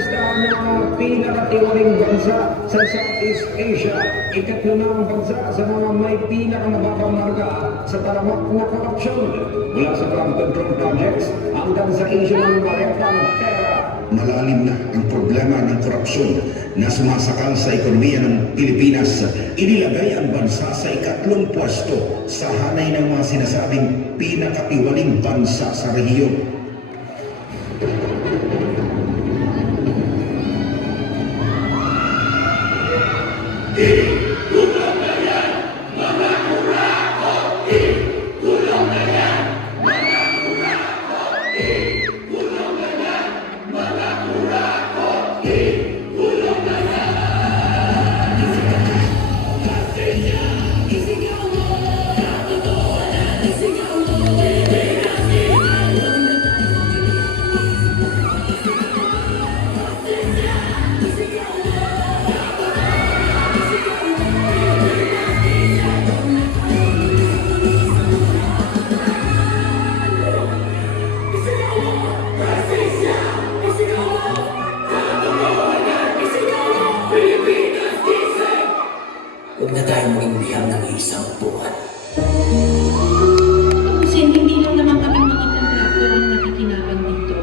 listahan ng pinakatiwaling bansa sa Southeast Asia. Ikatlo na ang bansa sa mga may pinakamababang marka sa talamak na korupsyon. Mula sa flood control projects hanggang sa issue ng maritime pera. Malalim na ang problema ng korupsyon na sumasakal sa ekonomiya ng Pilipinas. Inilagay ang bansa sa ikatlong pwesto sa hanay ng mga sinasabing pinakatiwaling bansa sa rehiyon. Huwag na tayo maging bihang ng isang buwan. Kasi hindi lang naman kami mga kontraktor ang nakikinabang dito.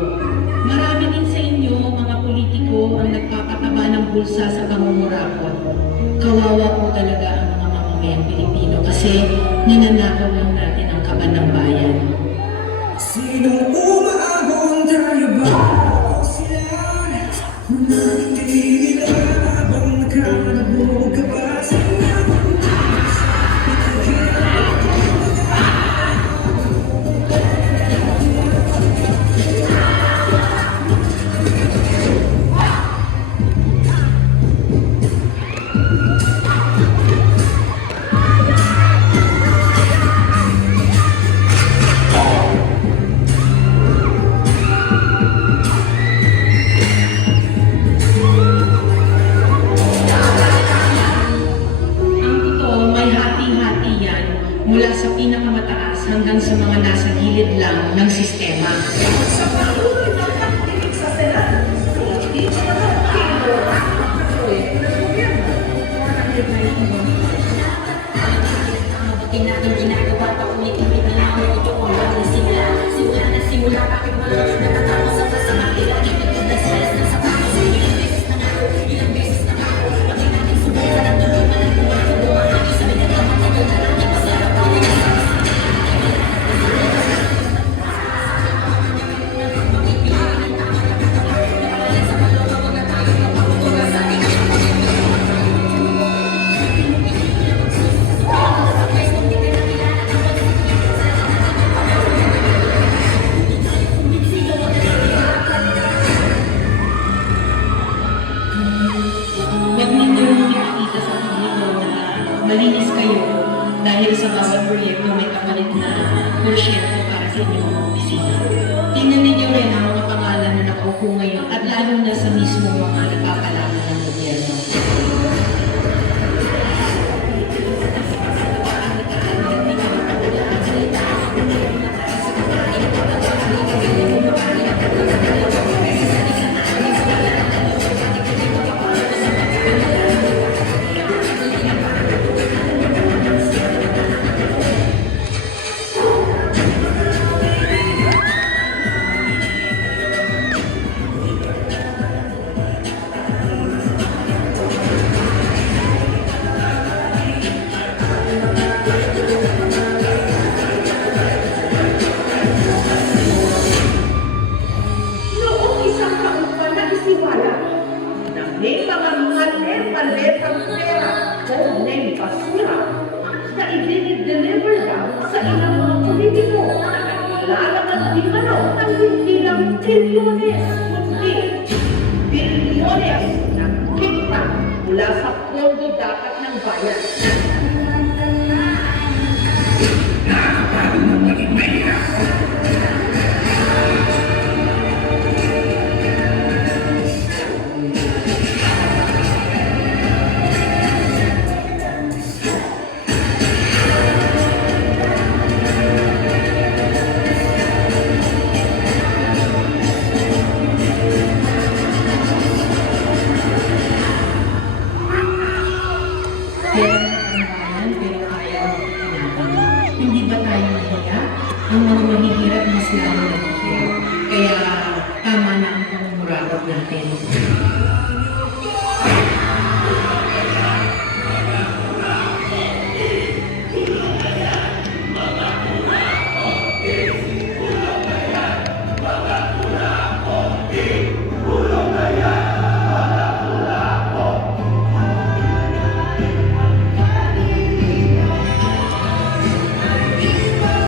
Marami din sa inyo, mga politiko, ang nagpapataba ng bulsa sa pangungurapon. Kawawa po talaga ang mga mamamayang Pilipino kasi ninanakaw lang natin ang kaban ng bayan. Sino umaabon tayo ba? Sila hindi nila habang nakalabog ka pa sa mula sa pinakamataas hanggang sa mga nasa gilid lang ng sistema. Sa patuloy ng pagdinig sa Senado, hindi siya nagkilo ang proyekto ng gobyerno. Mabuti natin ginagawa pa ulit-ulit na lang ito ang bagong simula. Simula na simula, bakit malakas na natapos sa kasama? Ilang stress na sa pangos. Ilang beses na ako. Pati natin subukan ang tulungan ng gumagawa. Isa rin ang matagal na lang yung masarap ko na Huwag ninyong ipakita sa publiko na malinis kayo dahil sa bawat proyekto may kapalit na porsyento para sa inyong mga opisina. Tingnan ninyo rin ang mga pangalan na nakaupo ngayon at lalo na sa mismo mga nagpapalaman ng gobyerno. Noong isang taon pa nagsiwala na may mga malet-maletang pera o may basura na i-deliver lang sa ilang mga politiko na lalaman din ano ng hindi lang bilyones, kundi bilyones na kita mula sa pondo dapat ng bayan. ang mga mahihirap mas lalo nagihirap. Kaya tama na ang pangungurakot natin.